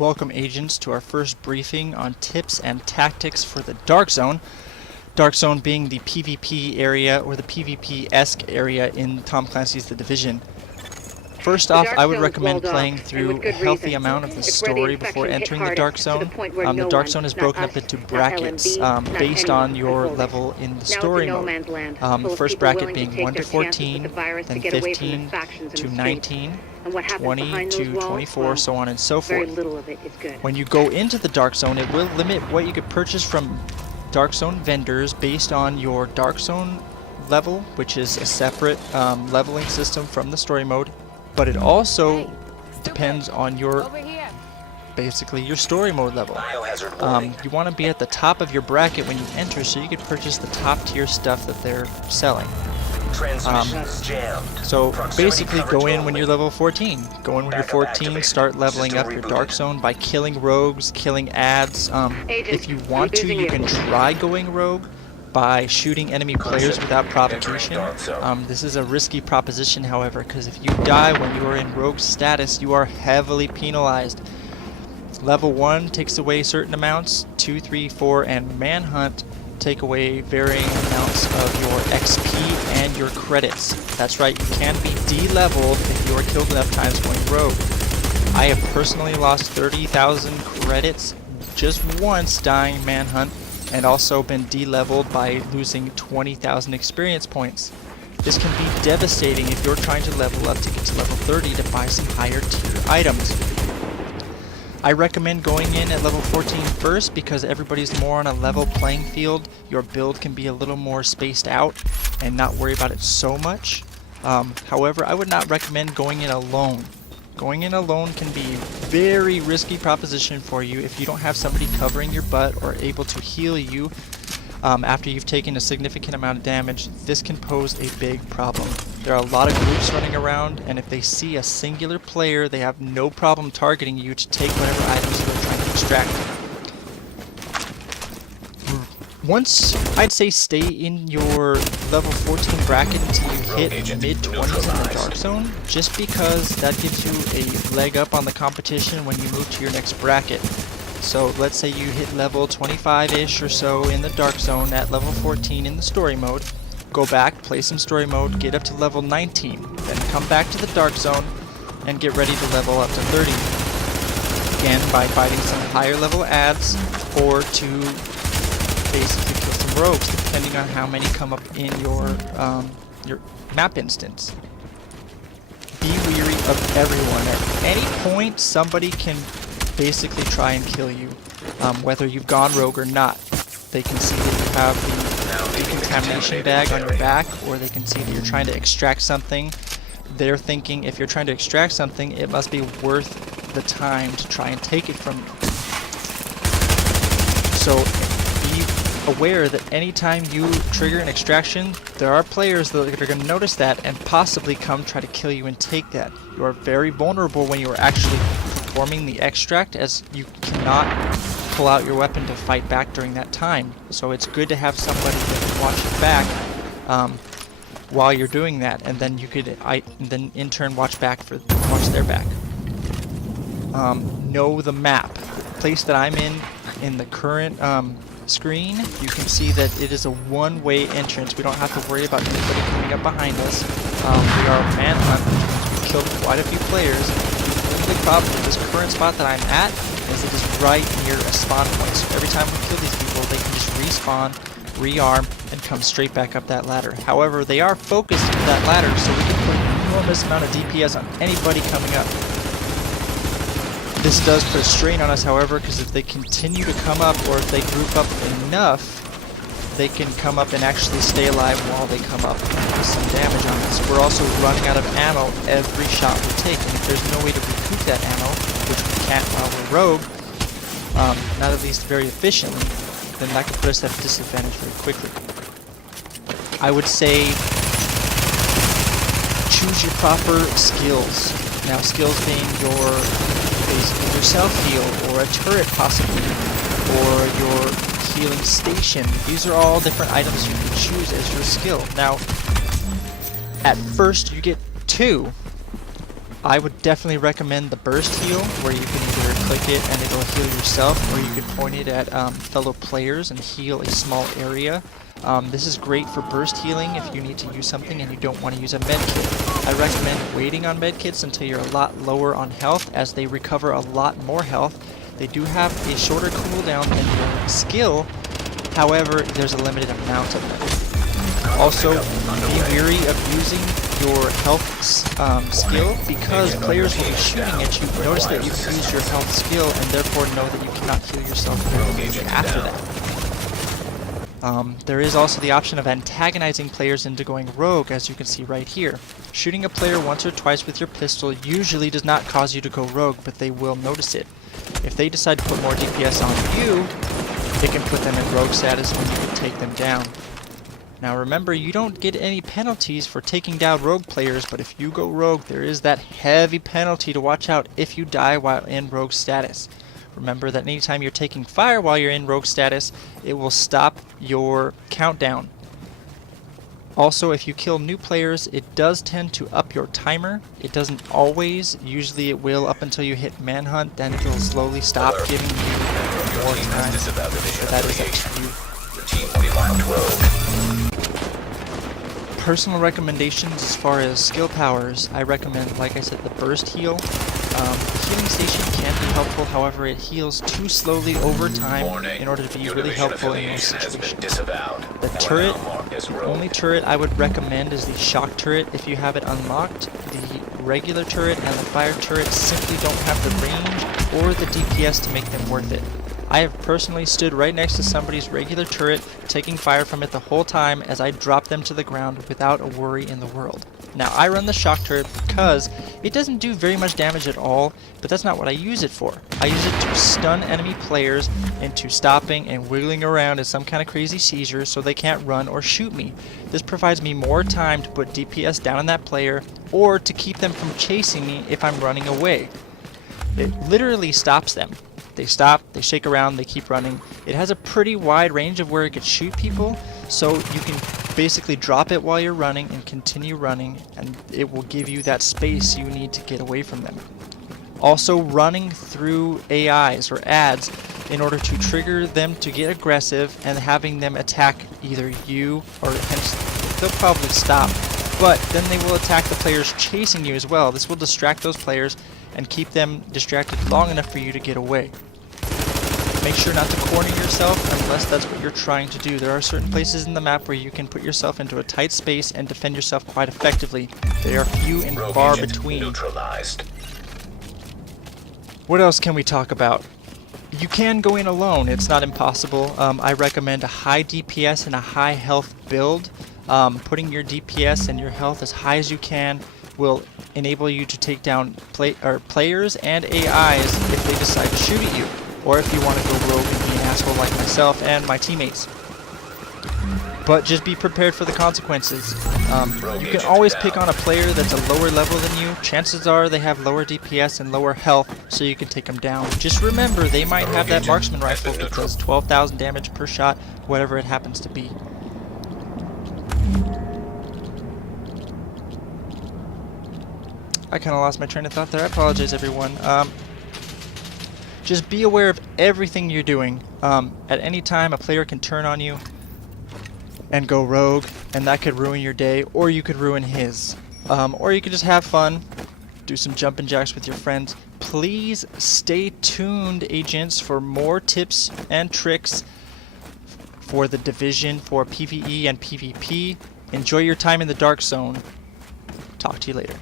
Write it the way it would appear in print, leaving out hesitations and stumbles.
Welcome, agents, to our first briefing on tips and tactics for the Dark Zone. Dark Zone being the PvP area, or the PvP-esque area in Tom Clancy's The Division. First off, I would recommend playing through a healthy amount of the story before entering the Dark Zone. The Dark Zone is broken up into brackets based on your level in the story mode. The first bracket being 1 to 14, then 15 to 19, 20 to 24, so on and so forth. When you go into the Dark Zone, it will limit what you could purchase from Dark Zone vendors based on your Dark Zone level, which is a separate leveling system from the story mode. But it also depends on your, basically, your story mode level. You want to be at the top of your bracket when you enter so you can purchase the top tier stuff that they're selling. So basically go in when you're level 14. Go in when you're 14, start leveling up your Dark Zone by killing rogues, killing ads. If you want to, you can try going rogue by shooting enemy players without provocation. This is a risky proposition, however, because if you die when you are in rogue status, you are heavily penalized. Level 1 takes away certain amounts, 2, 3, 4, and Manhunt take away varying amounts of your XP and your credits. That's right, you can be de-leveled if you are killed enough times going rogue. I have personally lost 30,000 credits just once dying Manhunt, and also been de-leveled by losing 20,000 experience points. This can be devastating if you're trying to level up to get to level 30 to buy some higher tier items. I recommend going in at level 14 first because everybody's more on a level playing field. Your build can be a little more spaced out and not worry about it so much. However, I would not recommend going in alone. Going in alone can be a very risky proposition for you if you don't have somebody covering your butt or able to heal you after you've taken a significant amount of damage. This can pose a big problem. There are a lot of groups running around, and if they see a singular player, they have no problem targeting you to take whatever items they're trying to extract. Once, I'd say stay in your level 14 bracket until you hit mid-20s in the Dark Zone, just because that gives you a leg up on the competition when you move to your next bracket. So let's say you hit level 25-ish or so in the Dark Zone at level 14 in the story mode, go back, play some story mode, get up to level 19, then come back to the Dark Zone and get ready to level up to 30. Again, by fighting some higher level ads or to basically kill some rogues, depending on how many come up in your map instance. Be weary of everyone. At any point, somebody can basically try and kill you, whether you've gone rogue or not. They can see that you have the decontamination bag on your back, or they can see that you're trying to extract something. They're thinking if you're trying to extract something, it must be worth the time to try and take it from you. So be aware that anytime you trigger an extraction, there are players that are going to notice that and possibly come try to kill you and take that. You are very vulnerable when you are actually performing the extract, as you cannot pull out your weapon to fight back during that time. So it's good to have somebody that can watch your back while you're doing that, and then you could then in turn watch their back. Know the map. The place that I'm in the current screen, you can see that it is a one-way entrance. We don't have to worry about anybody coming up behind us. We are manhunt, which means we killed quite a few players. The only problem with this current spot that I'm at is it is right near a spawn point. So every time we kill these people, they can just respawn, rearm, and come straight back up that ladder. However, they are focused to that ladder, so we can put an enormous amount of DPS on anybody coming up. This does put a strain on us, however, because if they continue to come up, or if they group up enough, they can come up and actually stay alive while they come up and do some damage on us. We're also running out of ammo every shot we take, and if there's no way to recoup that ammo, which we can't while we're rogue, not at least very efficiently, then that could put us at a disadvantage very quickly. I would say choose your proper skills. Now, skills being basically your self-heal, or a turret possibly, or your healing station. These are all different items you can choose as your skill. Now, at first you get 2. I would definitely recommend the burst heal, where you can either click it and it'll heal yourself, or you can point it at fellow players and heal a small area. This is great for burst healing if you need to use something and you don't want to use a med kit. I recommend waiting on med kits until you're a lot lower on health, as they recover a lot more health. They do have a shorter cooldown than your skill, however, there's a limited amount of them. Also, be wary of using your health skill, because players will be shooting at you. Notice that you've used your health skill and therefore know that you cannot heal yourself after that. There is also the option of antagonizing players into going rogue, as you can see right here. Shooting a player once or twice with your pistol usually does not cause you to go rogue, but they will notice it. If they decide to put more DPS on you, it can put them in rogue status when you can take them down. Now remember, you don't get any penalties for taking down rogue players, but if you go rogue, there is that heavy penalty to watch out if you die while in rogue status. Remember that anytime you're taking fire while you're in rogue status, it will stop your countdown. Also, if you kill new players, it does tend to up your timer. It doesn't always. Usually it will up until you hit manhunt, then it will slowly stop giving you more time. So that is up to you. Personal recommendations as far as skill powers, I recommend, like I said, the burst heal. The healing station can be helpful, however it heals too slowly over time in order to be really helpful in most situations. The turret, the only turret I would recommend is the shock turret if you have it unlocked. The regular turret and the fire turret simply don't have the range or the DPS to make them worth it. I have personally stood right next to somebody's regular turret, taking fire from it the whole time as I dropped them to the ground without a worry in the world. Now, I run the shock turret because it doesn't do very much damage at all, but that's not what I use it for. I use it to stun enemy players into stopping and wiggling around in some kind of crazy seizure so they can't run or shoot me. This provides me more time to put DPS down on that player, or to keep them from chasing me if I'm running away. It literally stops them. They stop, they shake around, they keep running. It has a pretty wide range of where it could shoot people, so you can basically drop it while you're running and continue running, and it will give you that space you need to get away from them. Also, running through AIs or ads in order to trigger them to get aggressive and having them attack either you or they'll probably stop, but then they will attack the players chasing you as well. This will distract those players and keep them distracted long enough for you to get away. Make sure not to corner yourself unless that's what you're trying to do. There are certain places in the map where you can put yourself into a tight space and defend yourself quite effectively. They are few and far between. What else can we talk about? You can go in alone, it's not impossible. I recommend a high DPS and a high health build. Putting your DPS and your health as high as you can will enable you to take down players and AIs if they decide to shoot at you, or if you want to go rogue and be an asshole like myself and my teammates. But just be prepared for the consequences. You can always pick on a player that's a lower level than you. Chances are they have lower DPS and lower health, so you can take them down. Just remember, they might have that marksman rifle that does 12,000 damage per shot, whatever it happens to be. I kind of lost my train of thought there. I apologize, everyone. Just be aware of everything you're doing. At any time, a player can turn on you and go rogue, and that could ruin your day, or you could ruin his. Or you could just have fun, do some jumping jacks with your friends. Please stay tuned, agents, for more tips and tricks for the Division, for PvE and PvP. Enjoy your time in the Dark Zone. Talk to you later.